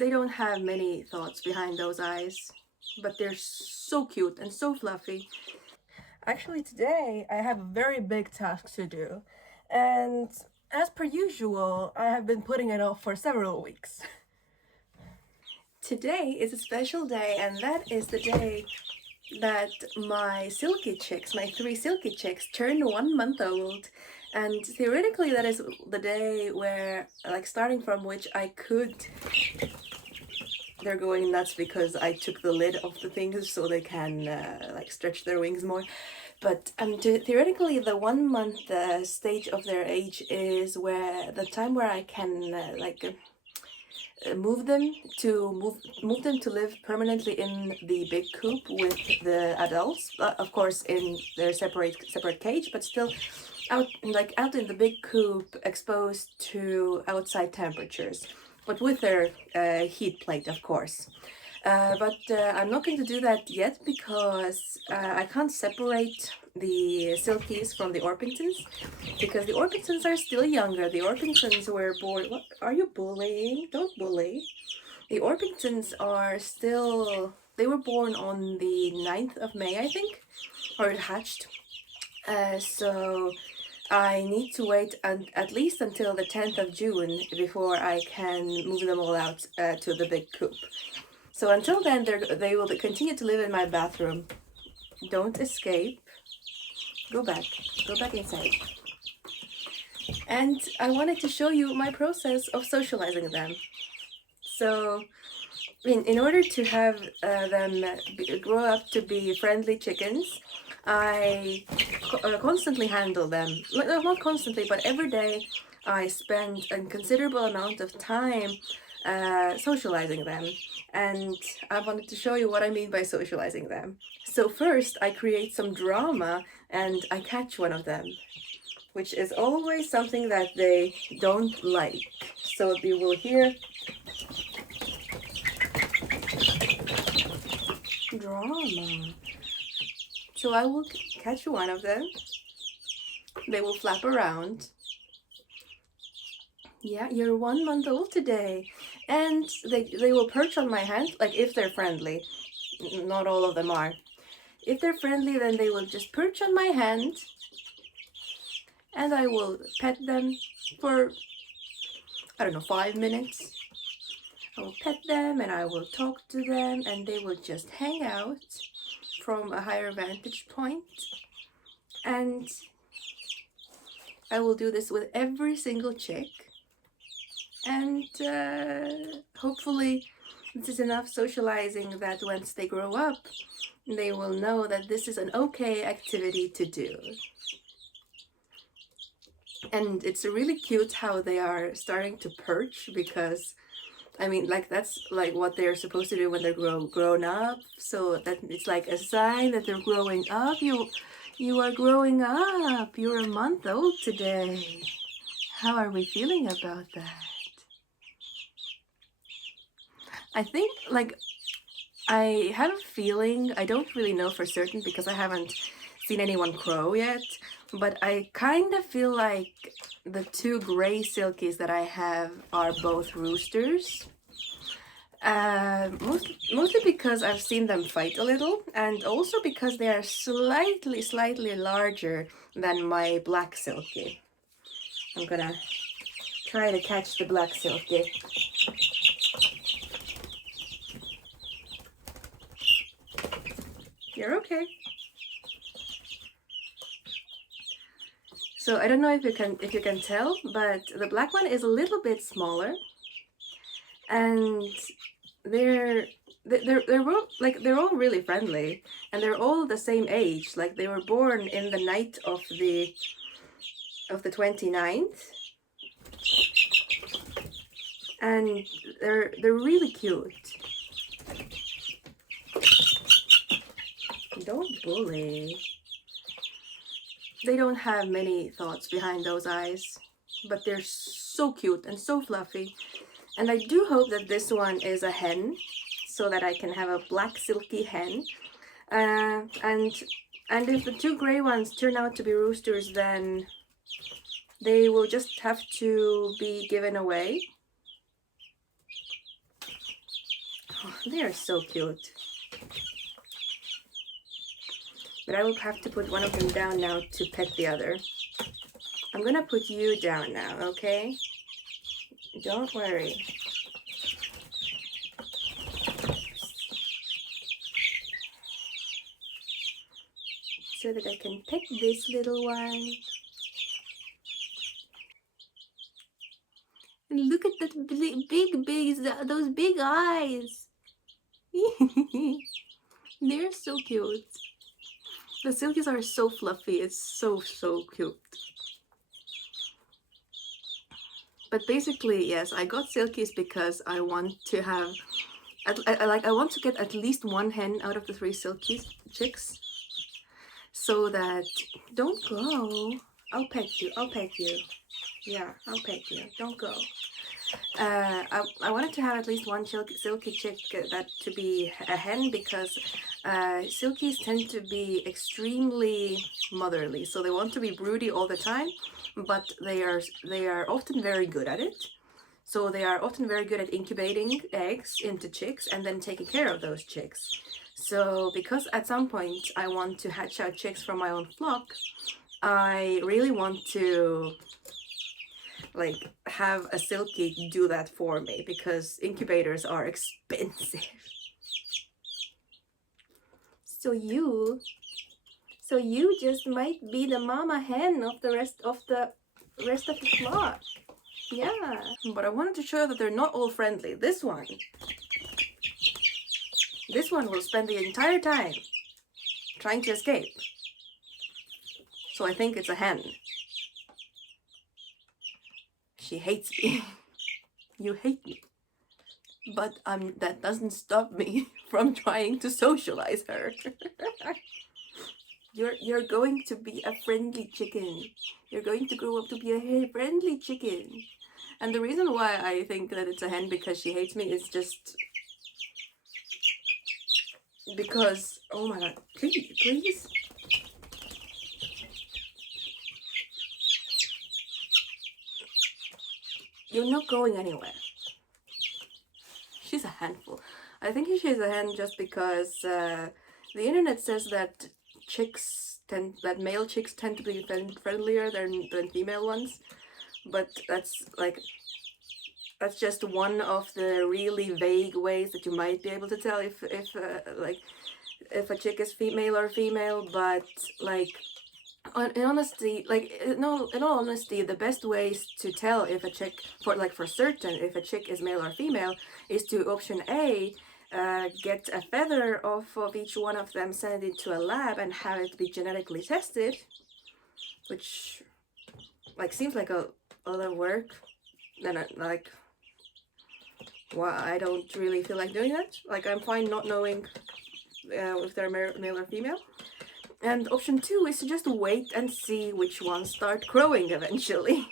They don't have many thoughts behind those eyes, but they're so cute and so fluffy. Actually, today I have a very big task to do, and as per usual, I have been putting it off for several weeks. Today is a special day, and that is the day that my silky chicks, my 3 silky chicks, turn 1 month old. And theoretically, that is the day where, like, starting from which I could. They're going nuts because I took the lid off the things so they can like stretch their wings more. But theoretically, the 1 month stage of their age is where the time where I can move them to live permanently in the big coop with the adults. Of course, in their separate cage, but still out in the big coop, exposed to outside temperatures, but with their heat plate, of course. But I'm not going to do that yet because I can't separate the Silkies from the Orpingtons, because the Orpingtons are still younger. The Orpingtons were born. What are you bullying? Don't bully. The Orpingtons are still. They were born on the 9th of May, I think, or hatched. So I need to wait at least until the 10th of June before I can move them all out to the big coop. So until then, they will continue to live in my bathroom. Don't escape. Go back inside. And I wanted to show you my process of socializing them. So, in order to have them grow up to be friendly chickens, I constantly handle them. Not constantly, but every day I spend a considerable amount of time socializing them. And I wanted to show you what I mean by socializing them. So first, I create some drama and I catch one of them, which is always something that they don't like. So you will hear drama. So I will catch one of them. They will flap around. Yeah, you're 1 month old today. And they will perch on my hand, like if they're friendly. Not all of them are. If they're friendly, then they will just perch on my hand. And I will pet them for, I don't know, 5 minutes. I will pet them and I will talk to them, and they will just hang out from a higher vantage point. And I will do this with every single chick. And hopefully this is enough socializing that once they grow up, they will know that this is an okay activity to do. And it's really cute how they are starting to perch, because I mean, like, that's like what they're supposed to do when they're grown up. So that it's like a sign that they're growing up. You are growing up. You're a month old today. How are we feeling about that? I think, like, I have a feeling, I don't really know for certain because I haven't seen anyone crow yet, but I kind of feel like the 2 gray silkies that I have are both roosters. Mostly because I've seen them fight a little, and also because they are slightly larger than my black silky. I'm gonna try to catch the black silky. You're okay. So I don't know if you can tell, but the black one is a little bit smaller, and they're all really friendly, and they're all the same age. Like, they were born in the night of the 29th, and they're really cute. Don't bully. They don't have many thoughts behind those eyes, but they're so cute and so fluffy. And I do hope that this one is a hen, so that I can have a black silky hen. And if the 2 gray ones turn out to be roosters, then they will just have to be given away. They are so cute. But I will have to put one of them down now to pet the other. I'm gonna put you down now, okay? Don't worry. So that I can pet this little one. And look at that those big eyes. They're so cute. The silkies are so fluffy. It's so cute. But basically, yes, I got silkies because I want to have, I want to get at least one hen out of the 3 silky chicks, so that, don't go. I'll pet you. I'll pet you. Yeah, I'll pet you. Don't go. I wanted to have at least one silky chick that to be a hen, because silkies tend to be extremely motherly, so they want to be broody all the time, but they are often very good at it. So they are often very good at incubating eggs into chicks and then taking care of those chicks. So because at some point I want to hatch out chicks from my own flock, I really want to like have a silky do that for me, because incubators are expensive. So you just might be the mama hen of the rest of the flock. Yeah, but I wanted to show that they're not all friendly. This one will spend the entire time trying to escape. So I think it's a hen. She hates me. You hate me. But that doesn't stop me from trying to socialize her. You're going to be a friendly chicken. You're going to grow up to be a friendly chicken. And the reason why I think that it's a hen because she hates me is just because, oh my god, please. You're not going anywhere. She's a handful. I think she's a hen just because the internet says that male chicks tend to be friendlier than female ones, but that's just one of the really vague ways that you might be able to tell if a chick is male or female. But in honesty, in all honesty, the best ways to tell if a chick, for certain, if a chick is male or female, is to option A, get a feather off of each one of them, send it to a lab, and have it be genetically tested, which seems like a lot of work. And I don't really feel like doing that. I'm fine not knowing if they're male or female. And option 2 is to just wait and see which ones start crowing eventually.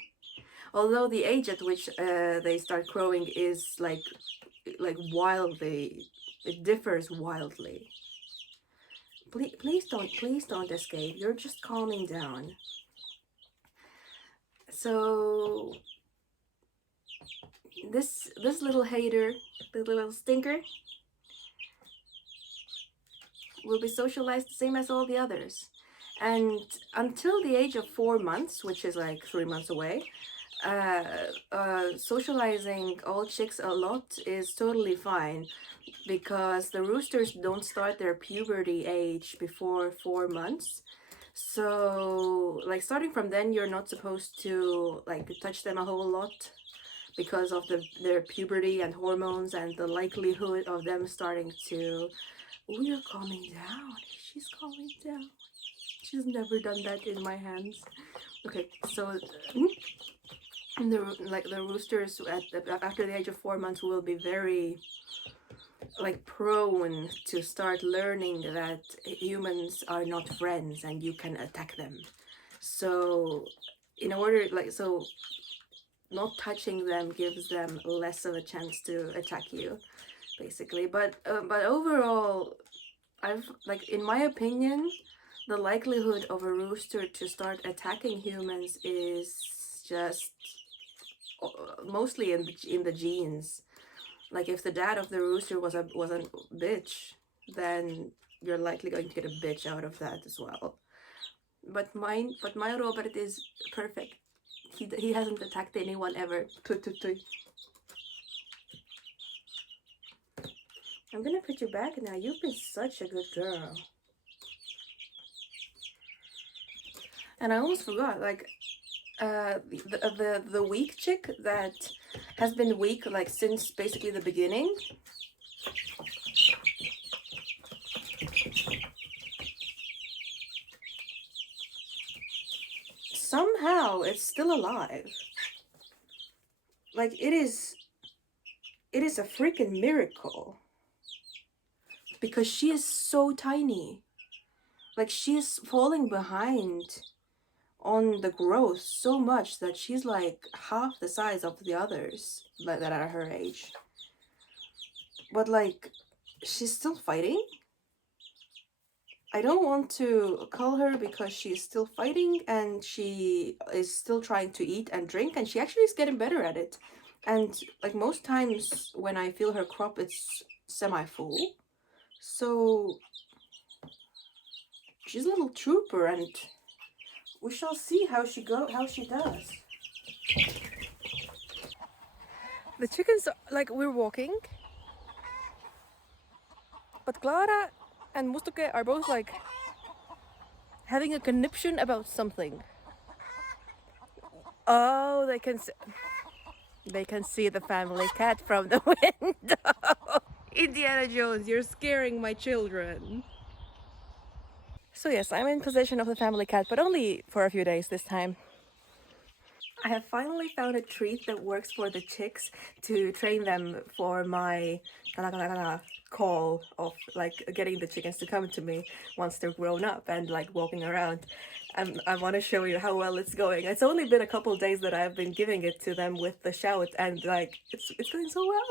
Although the age at which they start crowing is wildly, it differs wildly. Please don't escape. You're just calming down. So this little hater, the little stinker, will be socialized the same as all the others. And until the age of 4 months, which is 3 months away, socializing all chicks a lot is totally fine, because the roosters don't start their puberty age before 4 months. So starting from then, you're not supposed to touch them a whole lot, because of their puberty and hormones and the likelihood of them starting to... Oh, you're calming down. She's calming down. She's never done that in my hands. Okay, so the roosters after the age of 4 months will be very prone to start learning that humans are not friends and you can attack them. So in order not touching them gives them less of a chance to attack you, basically. But overall, in my opinion, the likelihood of a rooster to start attacking humans is just mostly in the genes. Like if the dad of the rooster was a bitch, then you're likely going to get a bitch out of that as well. But my Robert is perfect. He hasn't attacked anyone ever. Tui, tui, tui. I'm gonna put you back now. You've been such a good girl. And I almost forgot, like, the weak chick that has been weak like since basically the beginning. Somehow it's still alive. Like it is a freaking miracle because she is so tiny. Like she is falling behind on the growth so much that she's like half the size of the others that are her age. But like she's still fighting. I don't want to call her because she's still fighting and she is still trying to eat and drink, and she actually is getting better at it. And like most times when I feel her crop, it's semi-full. So she's a little trooper, and we shall see how she does. The chickens, like, we're walking, but Clara and Mustuke are both like having a conniption about something. Oh, they can see the family cat from the window. Indiana Jones, you're scaring my children. So yes, I'm in possession of the family cat, but only for a few days this time. I have finally found a treat that works for the chicks to train them for my call of like getting the chickens to come to me once they're grown up and like walking around. I want to show you how well it's going. It's only been a couple days that I've been giving it to them with the shout, and like it's going so well.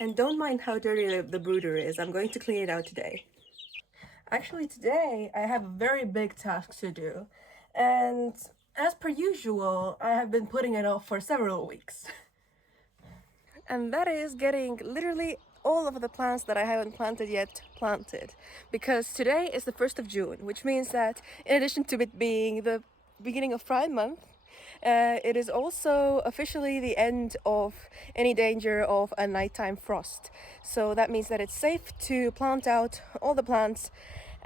And don't mind how dirty the brooder is. I'm going to clean it out today. Actually, today I have a very big task to do. And as per usual, I have been putting it off for several weeks. And that is getting literally all of the plants that I haven't planted yet planted. Because today is the 1st of June, which means that in addition to it being the beginning of Pride Month, it is also officially the end of any danger of a nighttime frost. So that means that it's safe to plant out all the plants.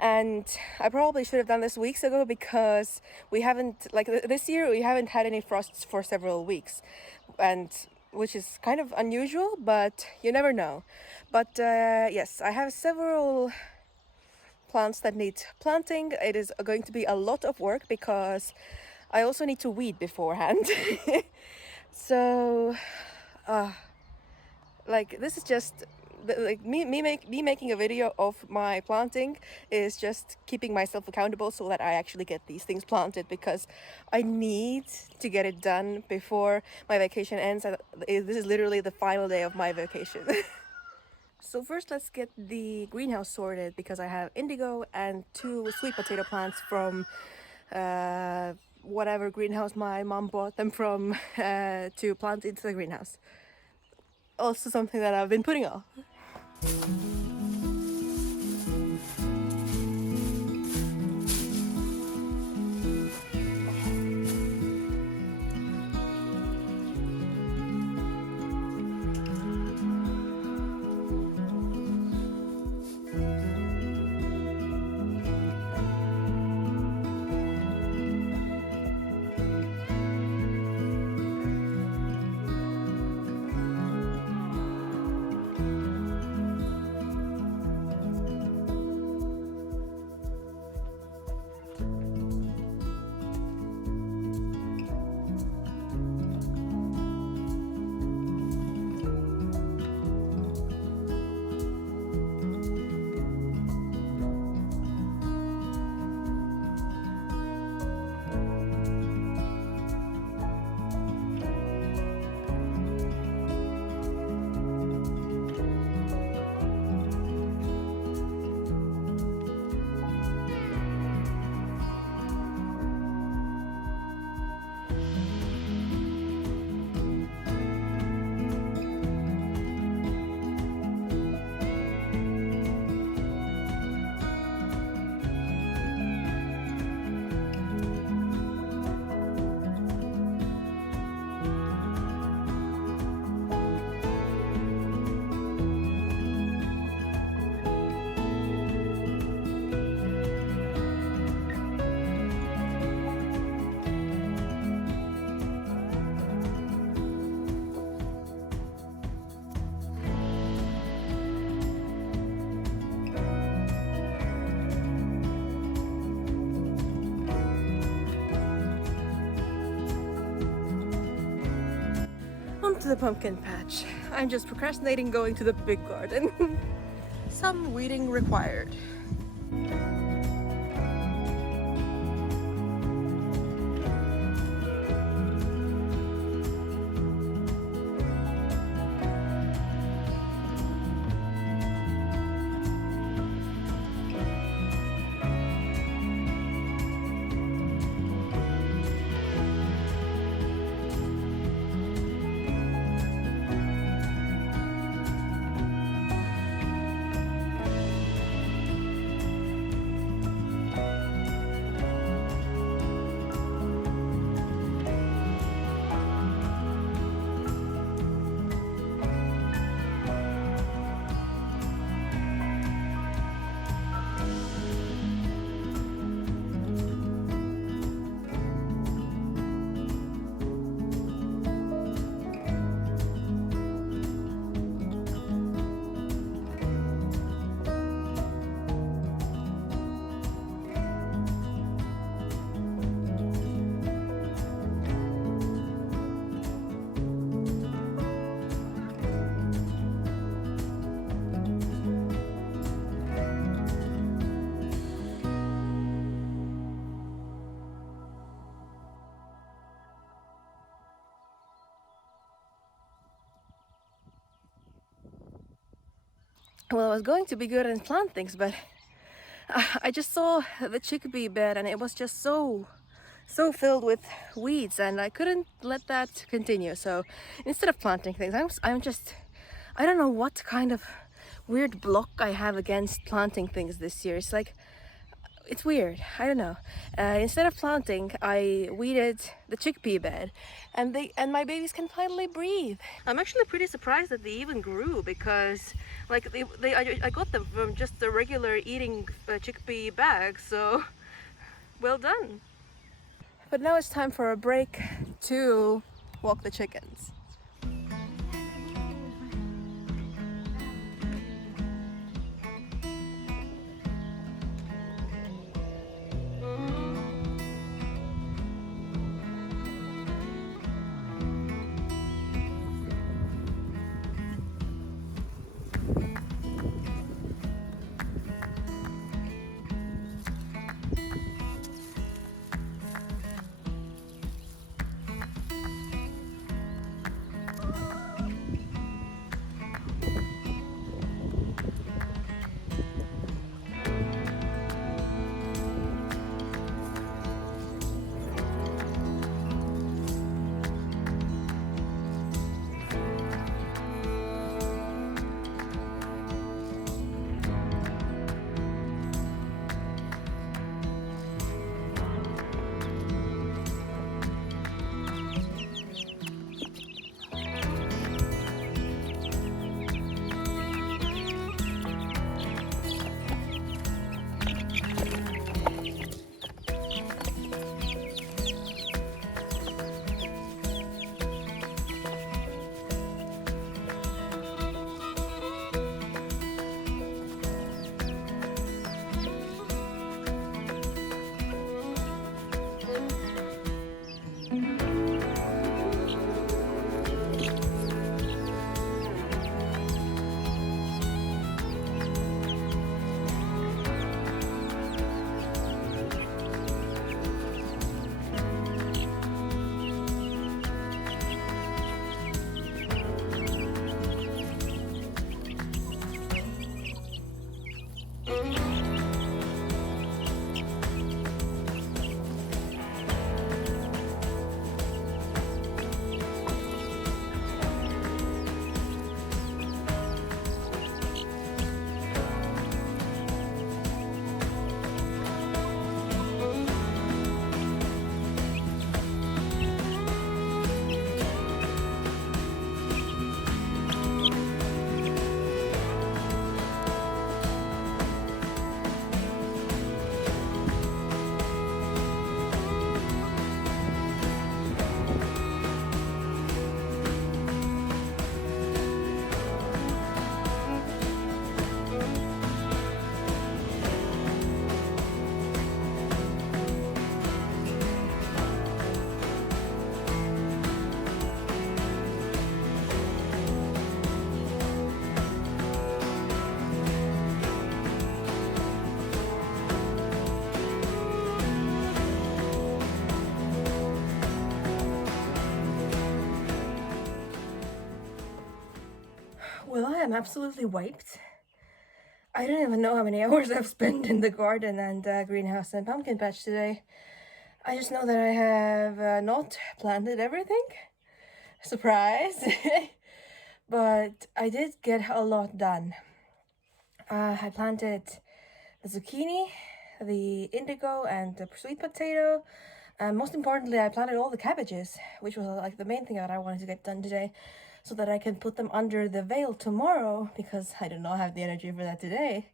And I probably should have done this weeks ago because we haven't, like this year, we haven't had any frosts for several weeks. And which is kind of unusual, but you never know. But yes, I have several plants that need planting. It is going to be a lot of work because I also need to weed beforehand. So, like this is just like me making a video of my planting is just keeping myself accountable so that I actually get these things planted, because I need to get it done before my vacation ends. This is literally the final day of my vacation. So first let's get the greenhouse sorted, because I have indigo and 2 sweet potato plants from whatever greenhouse my mom bought them from to plant into the greenhouse. Also something that I've been putting off. to the pumpkin patch. I'm just procrastinating going to the big garden. Some weeding required. Well, I was going to be good and plant things, but I just saw the chickpea bed and it was just so filled with weeds, and I couldn't let that continue. So instead of planting things, I don't know what kind of weird block I have against planting things this year. It's like, it's weird. I don't know. Instead of planting, I weeded the chickpea bed, and my babies can finally breathe. I'm actually pretty surprised that they even grew, because like I got them from just the regular eating chickpea bag. So well done. But now it's time for a break to walk the chickens. am absolutely wiped. I don't even know how many hours I've spent in the garden and greenhouse and pumpkin patch today. I just know that I have not planted everything. Surprise! But I did get a lot done. I planted the zucchini, the indigo, and the sweet potato. Most importantly, I planted all the cabbages, which was like the main thing that I wanted to get done today, so that I can put them under the veil tomorrow, because I do not have the energy for that today.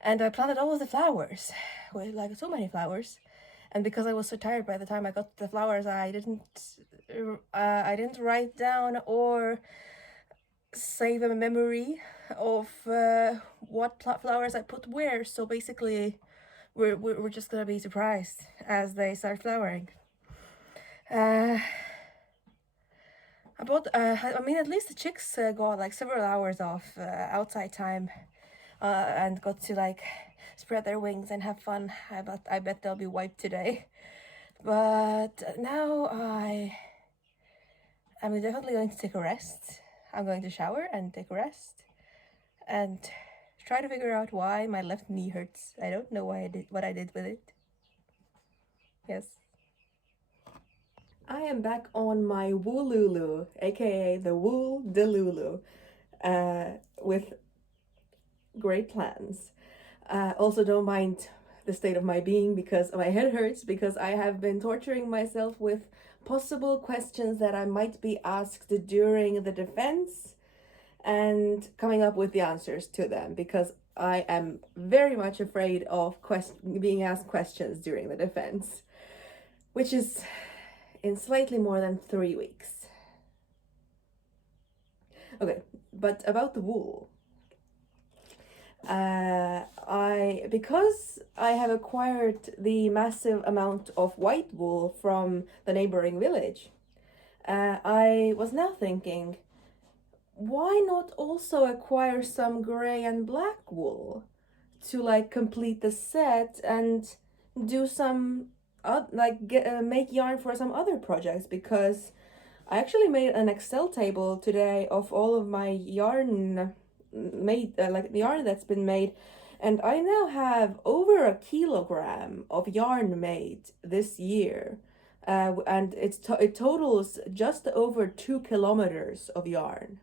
And I planted all of the flowers, with like so many flowers. And because I was so tired by the time I got the flowers, I didn't write down or save a memory of what flowers I put where. So basically, we're just gonna be surprised as they start flowering. I mean, at least the chicks got like several hours of outside time, and got to like spread their wings and have fun. I bet they'll be wiped today. But now I'm definitely going to take a rest. I'm going to shower and take a rest and try to figure out why my left knee hurts. I don't know why I did what I did with it. Yes. I am back on my Woolulu, aka the Wool Delulu, with great plans. Also, don't mind the state of my being because my head hurts because I have been torturing myself with possible questions that I might be asked during the defense and coming up with the answers to them, because I am very much afraid of being asked questions during the defense, which is in slightly more than 3 weeks. Okay, but about the wool. Because I have acquired the massive amount of white wool from the neighboring village, I was now thinking, why not also acquire some gray and black wool to like complete the set and do some make yarn for some other projects? Because I actually made an Excel table today of all of my yarn made, like the yarn that's been made, and I now have over a kilogram of yarn made this year, and it totals just over 2 kilometers of yarn.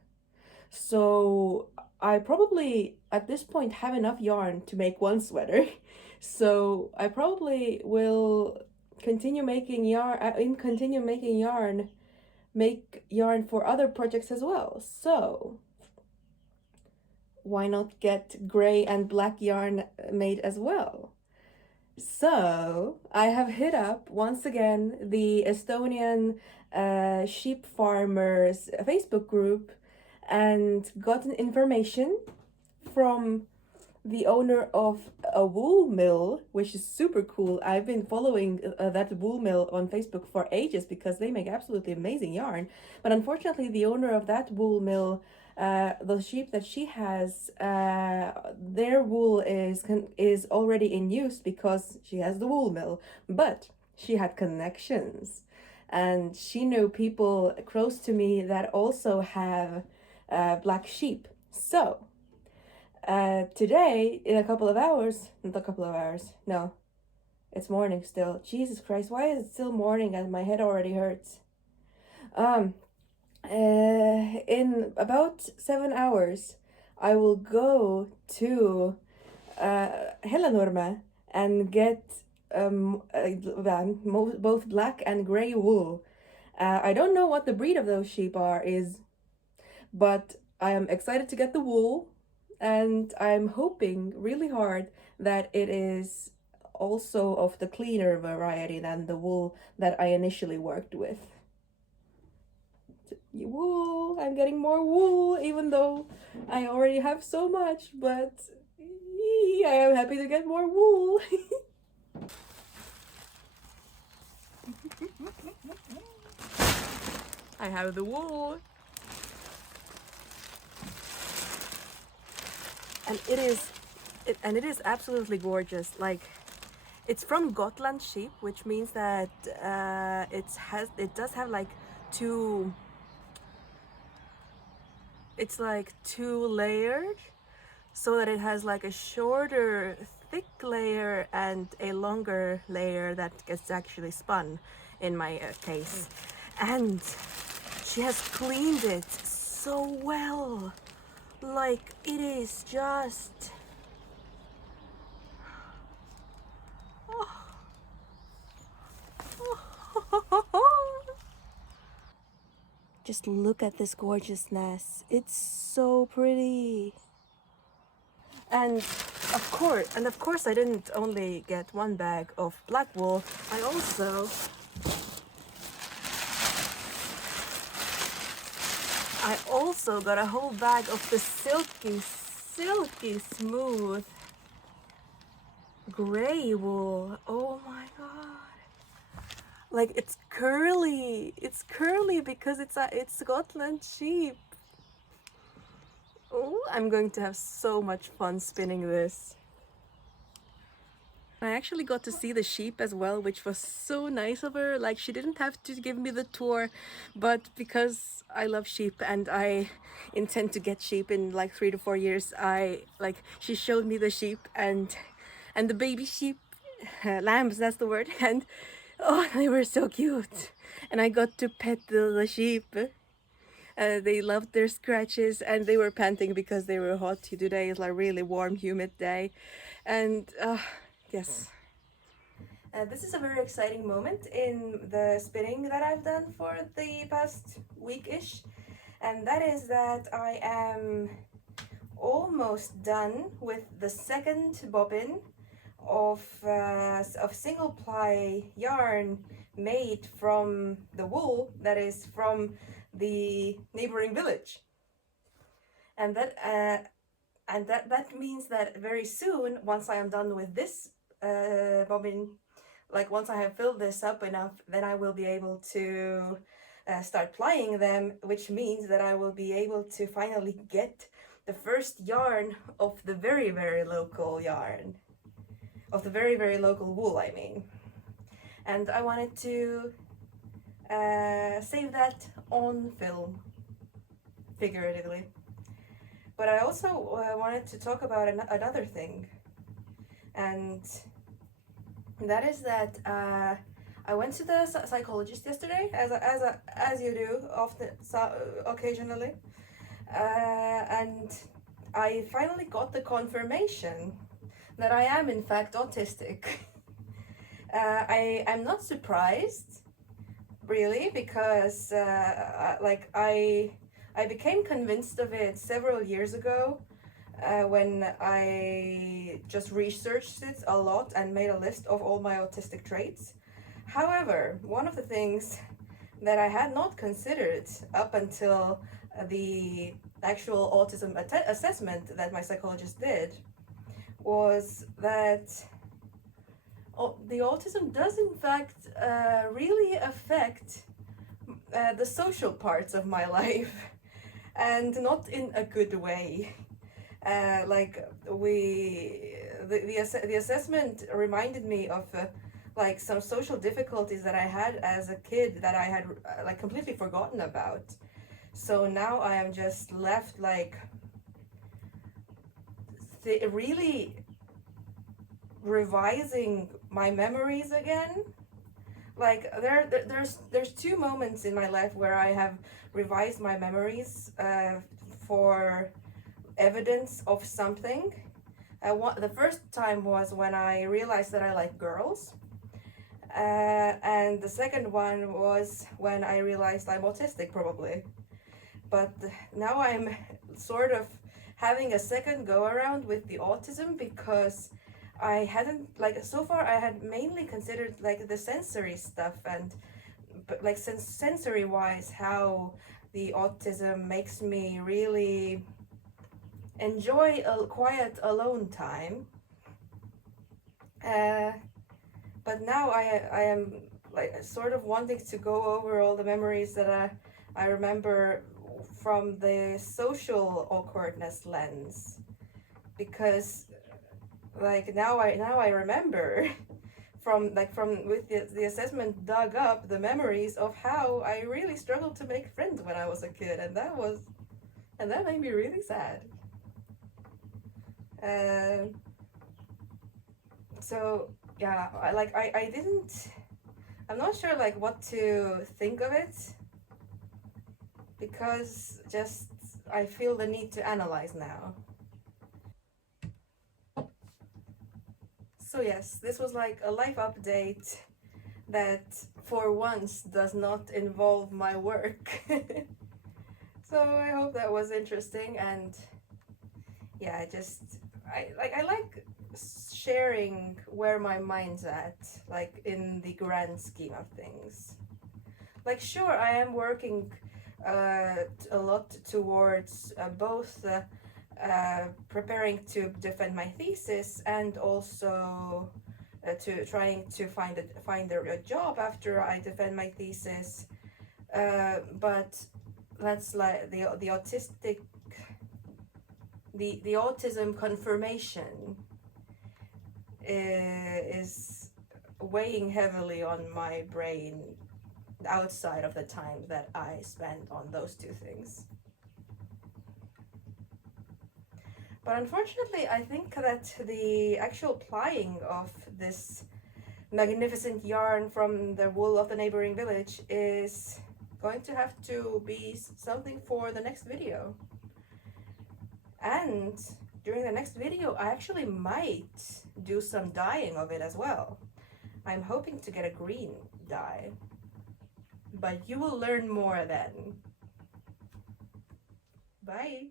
So I probably at this point have enough yarn to make one sweater. So I probably will continue making yarn, make yarn for other projects as well. So why not get gray and black yarn made as well? So I have hit up once again the Estonian sheep farmers Facebook group and gotten information from the owner of a wool mill, which is super cool. I've been following that wool mill on Facebook for ages because they make absolutely amazing yarn. But unfortunately, the owner of that wool mill, the sheep that she has, their wool is already in use because she has the wool mill. But she had connections, and she knew people close to me that also have black sheep. So today, in a couple of hours, not a couple of hours, no, it's morning still. Jesus Christ, why is it still morning and my head already hurts? In about 7 hours, I will go to Hellenorme and get both black and gray wool. I don't know what the breed of those sheep is, but I am excited to get the wool, and I'm hoping really hard that it is also of the cleaner variety than the wool that I initially worked with. Wool, I'm getting more wool, even though I already have so much, but I am happy to get more wool. I have the wool. And it is absolutely gorgeous. Like, it's from Gotland sheep, which means that it does have like two it's like two layered, so that it has like a shorter thick layer and a longer layer that gets actually spun in my case. And she has cleaned it so well. Like, it is just... Just look at this gorgeousness. It's so pretty. And of course I didn't only get one bag of black wool. I also got a whole bag of the silky smooth gray wool. Oh my god. Like, it's curly. It's curly because it's Scotland sheep. Oh, I'm going to have so much fun spinning this. I actually got to see the sheep as well, which was so nice of her. Like, she didn't have to give me the tour, but because I love sheep and I intend to get sheep in like 3 to 4 years, she showed me the sheep and the baby sheep, lambs, that's the word, and oh, they were so cute. And I got to pet the sheep. They loved their scratches and they were panting because they were hot. Today is like a really warm, humid day. And yes. This is a very exciting moment in the spinning that I've done for the past week-ish. And that is that I am almost done with the second bobbin of single ply yarn made from the wool that is from the neighboring village. And that means that very soon, once I am done with this bobbin, like once I have filled this up enough, then I will be able to start plying them, which means that I will be able to finally get the first yarn of the very, very local yarn, of the very, very local wool, I mean. And I wanted to save that on film, figuratively. But I also wanted to talk about another thing, and that is that I went to the psychologist yesterday, as you do often, occasionally, and I finally got the confirmation that I am in fact autistic. I'm not surprised, really, because I became convinced of it several years ago when I just researched it a lot and made a list of all my autistic traits. However, one of the things that I had not considered up until the actual autism assessment that my psychologist did was that the autism does in fact really affect the social parts of my life, and not in a good way. The assessment reminded me of like some social difficulties that I had as a kid that I had like completely forgotten about. So now I am just left like really revising my memories again. Like there's two moments in my life where I have revised my memories for evidence of something. The first time was when I realized that I like girls, and the second one was when I realized I'm autistic, probably. But now I'm sort of having a second go around with the autism, because I hadn't, like, so far I had mainly considered like the sensory stuff, and but like sensory wise how the autism makes me really enjoy a quiet alone time. But now I am like sort of wanting to go over all the memories that I remember from the social awkwardness lens, because like now I remember from with the assessment dug up the memories of how I really struggled to make friends when I was a kid, and And that made me really sad. Um, so yeah, I didn't. I'm not sure like what to think of it, because just I feel the need to analyze now. So yes, this was like a life update that for once does not involve my work. So I hope that was interesting, and yeah, I like sharing where my mind's at, like in the grand scheme of things. Like sure, I am working a lot towards both preparing to defend my thesis and also to trying to find a job after I defend my thesis. But that's like the autistic the autism confirmation is weighing heavily on my brain outside of the time that I spend on those two things. But unfortunately, I think that the actual plying of this magnificent yarn from the wool of the neighboring village is going to have to be something for the next video. And during the next video, I actually might do some dyeing of it as well. I'm hoping to get a green dye. But you will learn more then. Bye!